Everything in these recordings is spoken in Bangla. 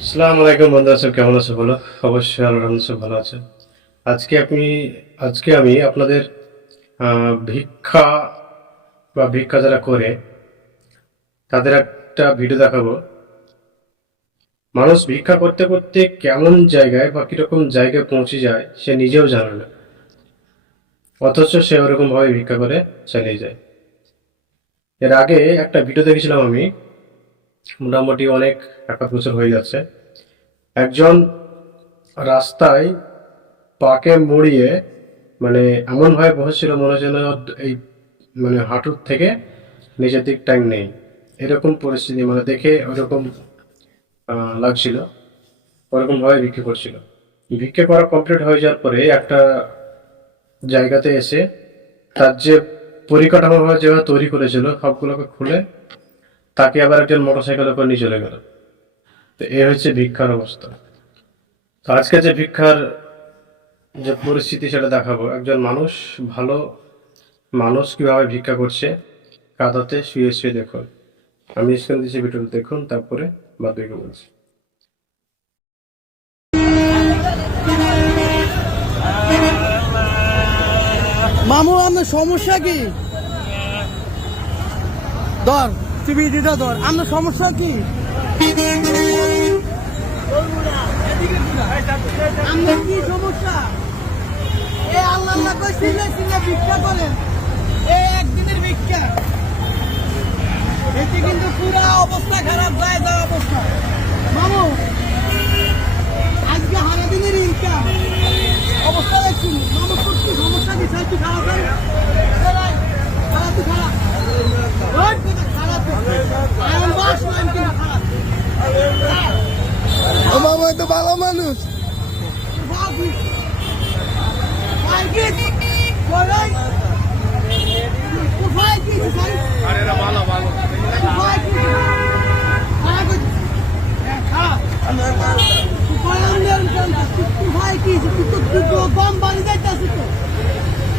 আসসালামু আলাইকুম বন্ধুরা, সব কেমন আছো বলো? অবশ্যই আল্লাহর সব ভালো আছে। আজকে আমি আপনাদের ভিক্ষা বা ভিক্ষা যারা করে তাদের একটা ভিডিও দেখাবো। মানুষ ভিক্ষা করতে করতে কেমন জায়গায় বা কিরকম জায়গায় পৌঁছে যায় সে নিজেও জানে না, অথচ সে ওরকম ভাবে ভিক্ষা করে চালিয়ে যায়। এর আগে একটা ভিডিও দেখেছিলাম আমি, মোটামুটি অনেক 1 বছর হয়ে যাচ্ছে। একজন রাস্তায় পাকে মুড়িয়ে মানে এমনভাবে বসেছিল মনে হচ্ছে যেন এই মানে হাঁটুর থেকে নিচের দিক ট্যাং নেই, এরকম পরিস্থিতি, মানে দেখে ওরকম লাগছিল। ওরকমভাবে ভিক্ষে করছিল। ভিক্ষে করা কমপ্লিট হয়ে যাওয়ার পরে একটা জায়গাতে এসে তার যে পরিকাঠামো যেভাবে তৈরি করেছিল সবগুলোকে খুলে তাকে আবার একজন মোটরসাইকেলের উপর নিয়ে চলে গেল। তো এ হচ্ছে ভিক্ষার অবস্থা। তো আজকে যে ভিক্ষার যে পরিস্থিতি সেটা দেখাবো। একজন মানুষ, ভালো মানুষ কিভাবে ভিক্ষা করছে কাঁদাতে শুয়ে শুয়ে। দেখুন, আমি স্ক্রিন দিচ্ছি, ভিডিওটা দেখুন, তারপরে বাদ বাকি বলছি। মামু, আপনার সমস্যা কি? ধর টিভিটা ধর, আপনার সমস্যা কি? আপনার কি সমস্যা? এ আল্লাহ আল্লাহ করে সিলে সিলে ভিক্ষা করেন, একদিনের ভিক্ষা। এতে কিন্তু পুরো অবস্থা খারাপ, যায় যাওয়া অবস্থা। মামু, আজকে সারা দিনের ইনকাম অবস্থা দেখছি। মামু, তোর কি সমস্যা? কি তুই খারাপ খারাপ তুই খারাপ মামা তো ভালো মানুষ। গম বাড়ি যাইতেছি,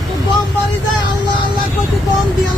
তো গম বাড়ি যায়। আল্লাহ আল্লাহ করছি, গম দিয়ে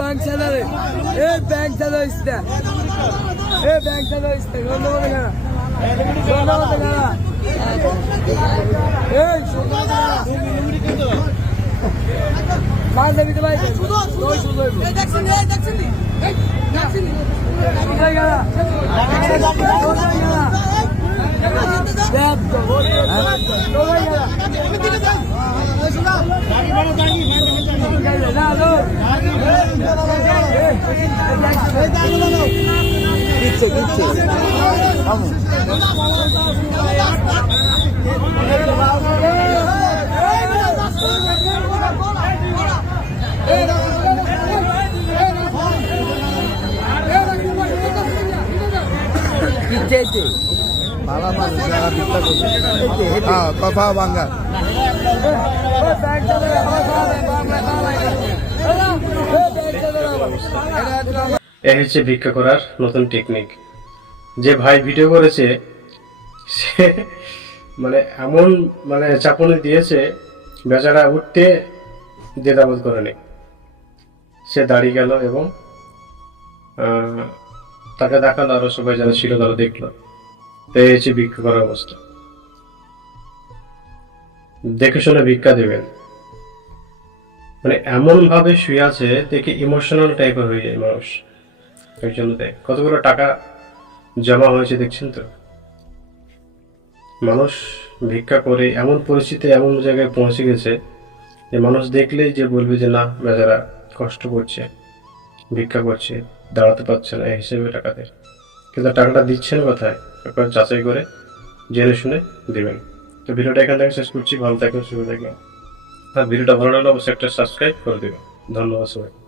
ব্যাংক চালারে, ব্যাংক চালো ইস্তা, ব্যাংক চালো ইস্তা, কিচ্ছে কিচ্ছে কিচ্ছে ভালো মানুষ যারা ভিক্ষা করছে, কথা বাঙ্গা। এই হচ্ছে ভিক্ষা করার নতুন টেকনিক। যে ভাই ভিডিও করেছে সে মানে এমন মানে চাপনি দিয়েছে, বেচারা উঠতে দ্বিধাবোধ করেনি। সে দাঁড়িয়ে গেল এবং তাকে দেখালো, আরো সবাই যারা ছিল তারা দেখলো। তো এই হচ্ছে ভিক্ষা করার অবস্থা। দেখে শুনে ভিক্ষা দেবেন। মানে এমন ভাবে শুয়ে আছে দেখে ইমোশনাল টাইপের হয়ে যায় মানুষ। এর জন্য দেয় কতগুলো টাকা জমা হয়েছে দেখছেন তো। মানুষ ভিক্ষা করে এমন পরিস্থিতি এমন জায়গায় পৌঁছে গেছে যে মানুষ দেখলেই যে বলবে যে না বেচারা কষ্ট করছে, ভিক্ষা করছে, দাঁড়াতে পারছে না, এই হিসেবে টাকা দেয়। কিন্তু টাকাটা দিচ্ছেন কোথায় একবার যাচাই করে জেনে শুনে দেবেন। তো ভিডিওটা এখান থেকে শেষ করছি। ভালো থাকবেন, সুস্থ থাকবেন। আর ভিডিওটা ভালো লাগলে অবশ্যই একটা সাবস্ক্রাইব করে দেবেন। ধন্যবাদ সবাই।